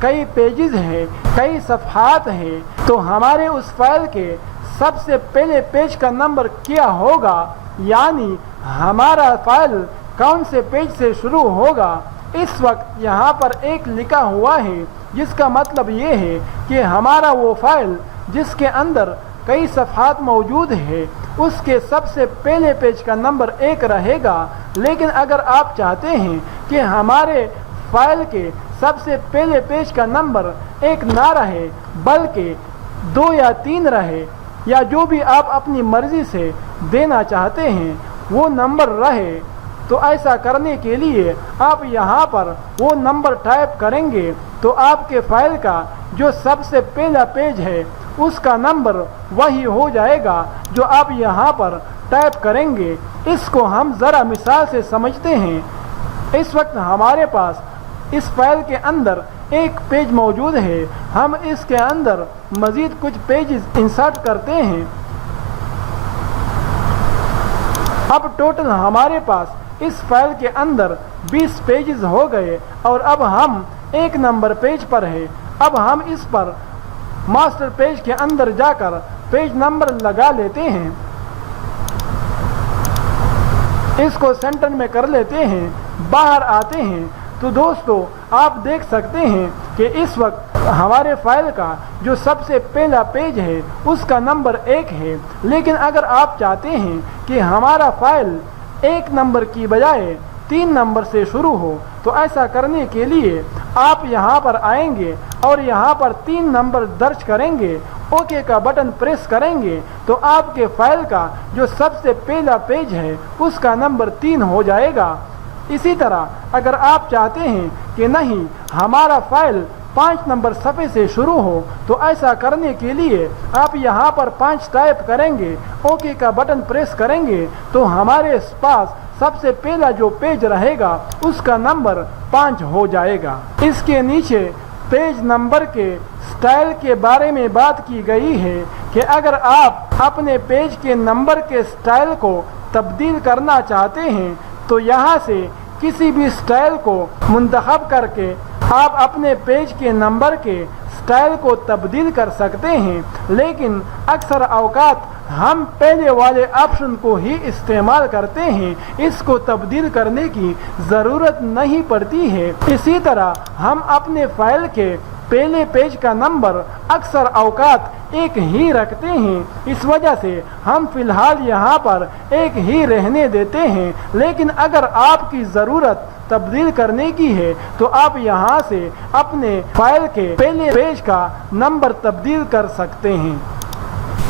کئی پیجز ہے، کئی صفحات ہے، تو ہمارے اس فائل کے سب سے پہلے پیج کا نمبر کیا ہوگا، یعنی ہمارا فائل کون سے پیج سے شروع ہوگا۔ اس وقت یہاں پر ایک لکھا ہوا ہے، جس کا مطلب یہ ہے کہ ہمارا وہ فائل جس کے اندر کئی صفحات موجود ہے، اس کے سب سے پہلے پیج کا نمبر 1 رہے گا۔ لیکن اگر آپ چاہتے ہیں کہ ہمارے فائل کے سب سے پہلے پیج کا نمبر 1 نہ رہے بلکہ 2 یا 3 رہے، یا جو بھی آپ اپنی مرضی سے دینا چاہتے ہیں وہ نمبر رہے، تو ایسا کرنے کے لیے آپ یہاں پر وہ نمبر ٹائپ کریں گے تو آپ کے فائل کا جو سب سے پہلا پیج ہے اس کا نمبر وہی ہو جائے گا جو آپ یہاں پر ٹائپ کریں گے۔ اس کو ہم ذرا مثال سے سمجھتے ہیں۔ اس وقت ہمارے پاس اس فائل کے اندر ایک پیج موجود ہے، ہم اس کے اندر مزید کچھ پیجز انسرٹ کرتے ہیں۔ اب ٹوٹل ہمارے پاس اس فائل کے اندر 20 پیجز ہو گئے، اور اب ہم 1 نمبر پیج پر ہے۔ اب ہم اس پر ماسٹر پیج کے اندر جا کر پیج نمبر لگا لیتے ہیں، اس کو سینٹر میں کر لیتے ہیں، باہر آتے ہیں تو دوستو آپ دیکھ سکتے ہیں کہ اس وقت ہمارے فائل کا جو سب سے پہلا پیج ہے اس کا نمبر 1 ہے۔ لیکن اگر آپ چاہتے ہیں کہ ہمارا فائل 1 نمبر کی بجائے 3 نمبر سے شروع ہو، تو ایسا کرنے کے لیے آپ یہاں پر آئیں گے اور یہاں پر 3 نمبر درج کریں گے، اوکے کا بٹن پریس کریں گے تو آپ کے فائل کا جو سب سے پہلا پیج ہے اس کا نمبر 3 ہو جائے گا۔ اسی طرح اگر آپ چاہتے ہیں کہ نہیں ہمارا فائل 5 نمبر صفحے سے شروع ہو، تو ایسا کرنے کے لیے آپ یہاں پر 5 ٹائپ کریں گے، اوکے کا بٹن پریس کریں گے تو ہمارے پاس سب سے پہلا جو پیج رہے گا اس کا نمبر 5 ہو جائے گا۔ اس کے نیچے پیج نمبر کے سٹائل کے بارے میں بات کی گئی ہے کہ اگر آپ اپنے پیج کے نمبر کے سٹائل کو تبدیل کرنا چاہتے ہیں تو یہاں سے کسی بھی سٹائل کو منتخب کر کے آپ اپنے پیج کے نمبر کے سٹائل کو تبدیل کر سکتے ہیں، لیکن اکثر اوقات ہم پہلے والے آپشن کو ہی استعمال کرتے ہیں، اس کو تبدیل کرنے کی ضرورت نہیں پڑتی ہے۔ اسی طرح ہم اپنے فائل کے پہلے پیج کا نمبر اکثر اوقات 1 ہی رکھتے ہیں، اس وجہ سے ہم فی الحال یہاں پر 1 ہی رہنے دیتے ہیں۔ لیکن اگر آپ کی ضرورت تبدیل کرنے کی ہے تو آپ یہاں سے اپنے فائل کے پہلے پیج کا نمبر تبدیل کر سکتے ہیں۔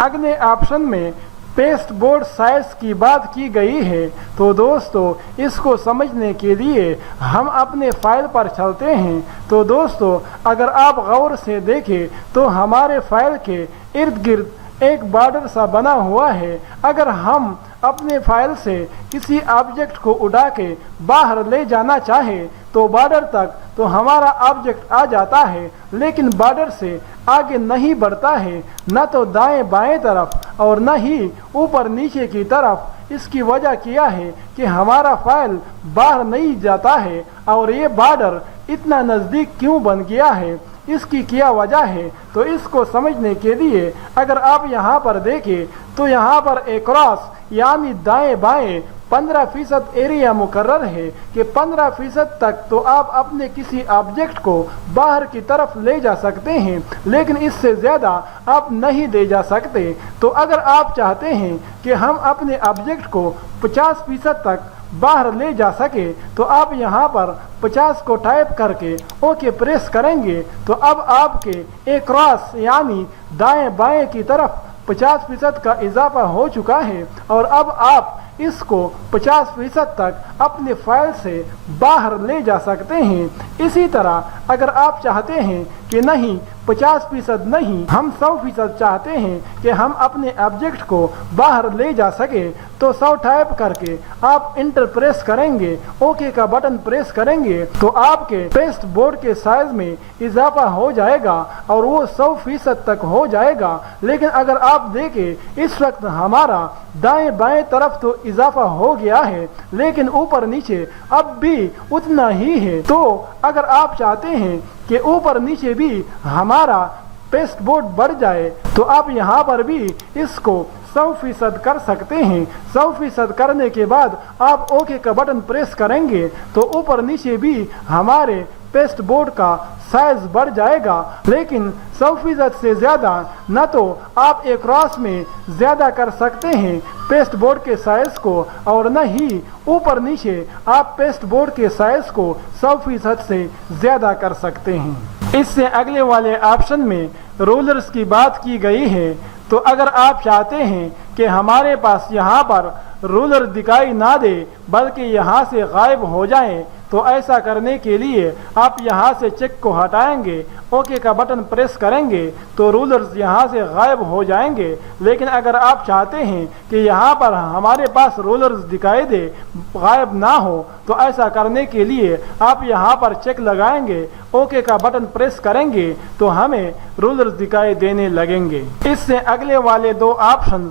اگلے آپشن میں پیسٹ بورڈ سائز کی بات کی گئی ہے، تو دوستو اس کو سمجھنے کے لیے ہم اپنے فائل پر چلتے ہیں۔ تو دوستو اگر آپ غور سے دیکھیں تو ہمارے فائل کے ارد گرد ایک بارڈر سا بنا ہوا ہے۔ اگر ہم اپنے فائل سے کسی آبجیکٹ کو اڑا کے باہر لے جانا چاہے تو بارڈر تک تو ہمارا آبجیکٹ آ جاتا ہے، لیکن بارڈر سے آگے نہیں بڑھتا ہے، نہ تو دائیں بائیں طرف اور نہ ہی اوپر نیچے کی طرف۔ اس کی وجہ کیا ہے کہ ہمارا فائل باہر نہیں جاتا ہے، اور یہ بارڈر اتنا نزدیک کیوں بن گیا ہے، اس کی کیا وجہ ہے۔ تو اس کو سمجھنے کے لیے اگر آپ یہاں پر دیکھیں تو یہاں پر اکراس یعنی دائیں بائیں 15% ایریا مقرر ہے کہ 15% تک تو آپ اپنے کسی آبجیکٹ کو باہر کی طرف لے جا سکتے ہیں، لیکن اس سے زیادہ آپ نہیں لے جا سکتے۔ تو اگر آپ چاہتے ہیں کہ ہم اپنے آبجیکٹ کو 50% تک باہر لے جا سکے تو آپ یہاں پر 50 کو ٹائپ کر کے اوکے پریس کریں گے تو اب آپ کے اکراس یعنی دائیں بائیں کی طرف 50% کا اضافہ ہو چکا ہے، اور اب آپ اس کو 50% تک اپنے فائل سے باہر لے جا سکتے ہیں۔ اسی طرح اگر آپ چاہتے ہیں کہ نہیں 50% نہیں ہم 100% چاہتے ہیں کہ ہم اپنے آبجیکٹ کو باہر لے جا سکے تو 100 ٹائپ کر کے آپ انٹر پریس کریں گے، اوکے کا بٹن پریس کریں گے تو آپ کے پیسٹ بورڈ کے سائز میں اضافہ ہو جائے گا اور وہ 100% تک ہو جائے گا۔ لیکن اگر آپ دیکھیں اس وقت ہمارا دائیں بائیں طرف تو اضافہ ہو گیا ہے لیکن اوپر نیچے اب بھی اتنا ہی ہے۔ تو اگر آپ چاہتے ہیں کہ اوپر نیچے بھی ہمارا پیسٹ بورڈ بڑھ جائے تو آپ یہاں پر بھی اس کو 100% کر سکتے ہیں۔ 100% کرنے کے بعد آپ اوکے کا بٹن پریس کریں گے تو اوپر نیچے بھی ہمارے پیسٹ بورڈ کا سائز بڑھ جائے گا، لیکن 100% سے زیادہ نہ تو آپ ایک کراس میں زیادہ کر سکتے ہیں پیسٹ بورڈ کے سائز کو، اور نہ ہی اوپر نیچے آپ پیسٹ بورڈ کے سائز کو 100% سے زیادہ کر سکتے ہیں۔ اس سے اگلے والے آپشن میں رولرز کی بات کی گئی ہے، تو اگر آپ چاہتے ہیں کہ ہمارے پاس یہاں پر رولر دکھائی نہ دے بلکہ یہاں سے غائب ہو جائیں، تو ایسا کرنے کے لیے آپ یہاں سے چیک کو ہٹائیں گے، اوکے کا بٹن پریس کریں گے تو رولرز یہاں سے غائب ہو جائیں گے۔ لیکن اگر آپ چاہتے ہیں کہ یہاں پر ہمارے پاس رولرز دکھائی دے غائب نہ ہو، تو ایسا کرنے کے لیے آپ یہاں پر چیک لگائیں گے، اوکے کا بٹن پریس کریں گے تو ہمیں رولرز دکھائی دینے لگیں گے۔ اس سے اگلے والے دو آپشن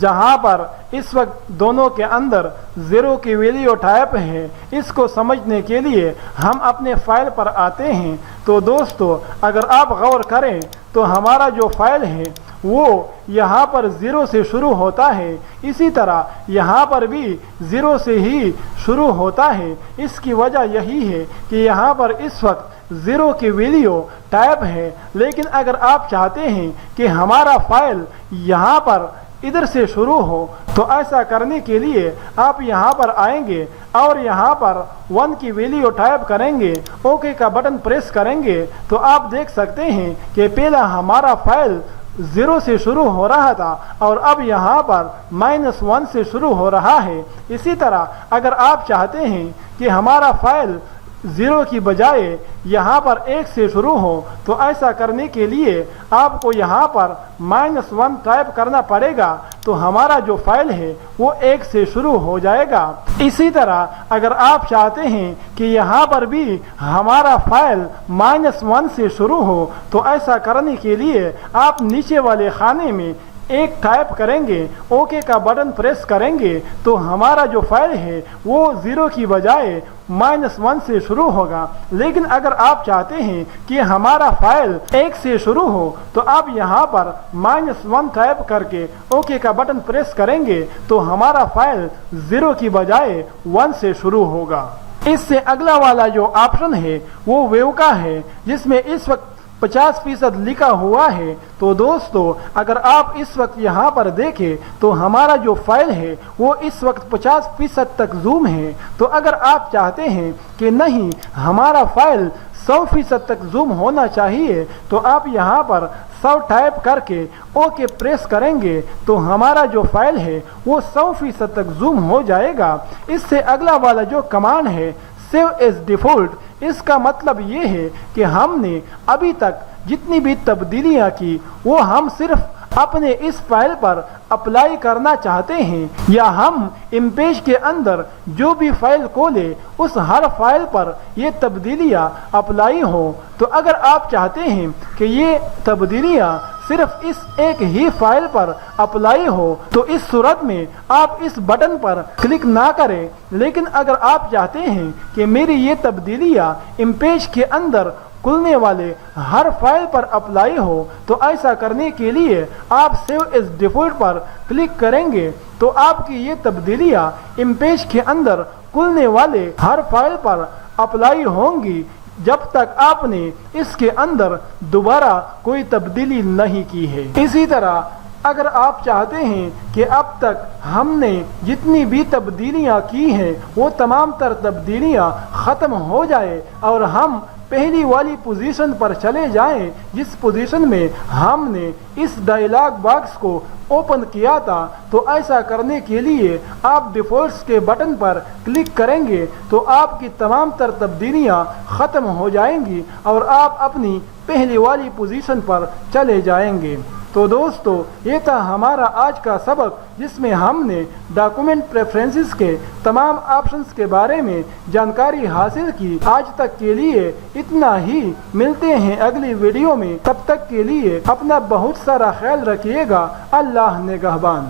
جہاں پر اس وقت دونوں کے اندر 0 کی ویلیو ٹائپ ہے، اس کو سمجھنے کے لیے ہم اپنے فائل پر آتے ہیں۔ تو دوستو اگر آپ غور کریں تو ہمارا جو فائل ہے وہ یہاں پر 0 سے شروع ہوتا ہے، اسی طرح یہاں پر بھی 0 سے ہی شروع ہوتا ہے۔ اس کی وجہ یہی ہے کہ یہاں پر اس وقت 0 کی ویلیو ٹائپ ہے، لیکن اگر آپ چاہتے ہیں کہ ہمارا فائل یہاں پر ادھر سے شروع ہو تو ایسا کرنے کے لیے آپ یہاں پر آئیں گے اور یہاں پر 1 کی ویلیو ٹائپ کریں گے، اوکے کا بٹن پریس کریں گے تو آپ دیکھ سکتے ہیں کہ پہلا ہمارا فائل 0 سے شروع ہو رہا تھا اور اب یہاں پر -1 سے شروع ہو رہا ہے۔ اسی طرح اگر آپ چاہتے ہیں کہ ہمارا فائل 0 کی بجائے یہاں پر 1 سے شروع ہو تو ایسا کرنے کے لیے آپ کو یہاں پر -1 ٹائپ کرنا پڑے گا تو ہمارا جو فائل ہے وہ 1 سے شروع ہو جائے گا۔ اسی طرح اگر آپ چاہتے ہیں کہ یہاں پر بھی ہمارا فائل -1 سے شروع ہو تو ایسا کرنے کے لیے آپ نیچے والے خانے میں 1 ٹائپ کریں گے، اوکے کا بٹن پریس کریں گے تو ہمارا جو فائل ہے وہ 0 کی بجائے -1 سے شروع ہوگا۔ لیکن اگر آپ چاہتے ہیں کہ ہمارا فائل 1 سے شروع ہو تو آپ یہاں پر -1 ٹائپ کر کے اوکے کا بٹن پریس کریں گے تو ہمارا فائل 0 کی بجائے 1 سے شروع ہوگا۔ اس سے اگلا والا جو آپشن ہے وہ ویو کا ہے، جس میں اس وقت 50% لکھا ہوا ہے۔ تو دوستو اگر آپ اس وقت یہاں پر دیکھیں تو ہمارا جو فائل ہے وہ اس وقت 50% تک زوم ہے۔ تو اگر آپ چاہتے ہیں کہ نہیں ہمارا فائل 100% تک زوم ہونا چاہیے تو آپ یہاں پر 100 ٹائپ کر کے اوکے پریس کریں گے تو ہمارا جو فائل ہے وہ 100% تک زوم ہو جائے گا۔ اس سے اگلا والا جو کمانڈ ہے سیو ایز ڈیفالٹ، اس کا مطلب یہ ہے کہ ہم نے ابھی تک جتنی بھی تبدیلیاں کی وہ ہم صرف اپنے اس فائل پر اپلائی کرنا چاہتے ہیں، یا ہم امپیج کے اندر جو بھی فائل کھولے اس ہر فائل پر یہ تبدیلیاں اپلائی ہوں۔ تو اگر آپ چاہتے ہیں کہ یہ تبدیلیاں صرف اس ایک ہی فائل پر اپلائی ہو تو اس صورت میں آپ اس بٹن پر کلک نہ کریں، لیکن اگر آپ چاہتے ہیں کہ میری یہ تبدیلیاں امپیج کے اندر کھلنے والے ہر فائل پر اپلائی ہو تو ایسا کرنے کے لیے آپ سیو ایز ڈیفالٹ پر کلک کریں گے تو آپ کی یہ تبدیلیاں امپیج کے اندر کھلنے والے ہر فائل پر اپلائی ہوں گی جب تک آپ نے اس کے اندر دوبارہ کوئی تبدیلی نہیں کی ہے۔ اسی طرح اگر آپ چاہتے ہیں کہ اب تک ہم نے جتنی بھی تبدیلیاں کی ہیں وہ تمام تر تبدیلیاں ختم ہو جائے اور ہم پہلی والی پوزیشن پر چلے جائیں جس پوزیشن میں ہم نے اس ڈائلاگ باکس کو اوپن کیا تھا، تو ایسا کرنے کے لیے آپ ڈیفالٹس کے بٹن پر کلک کریں گے تو آپ کی تمام تر تبدیلیاں ختم ہو جائیں گی اور آپ اپنی پہلی والی پوزیشن پر چلے جائیں گے۔ تو دوستو یہ تھا ہمارا آج کا سبق جس میں ہم نے ڈاکومنٹ پریفرنسز کے تمام آپشنز کے بارے میں جانکاری حاصل کی۔ آج تک کے لیے اتنا ہی، ملتے ہیں اگلی ویڈیو میں، تب تک کے لیے اپنا بہت سارا خیال رکھیے گا۔ اللہ نگہبان۔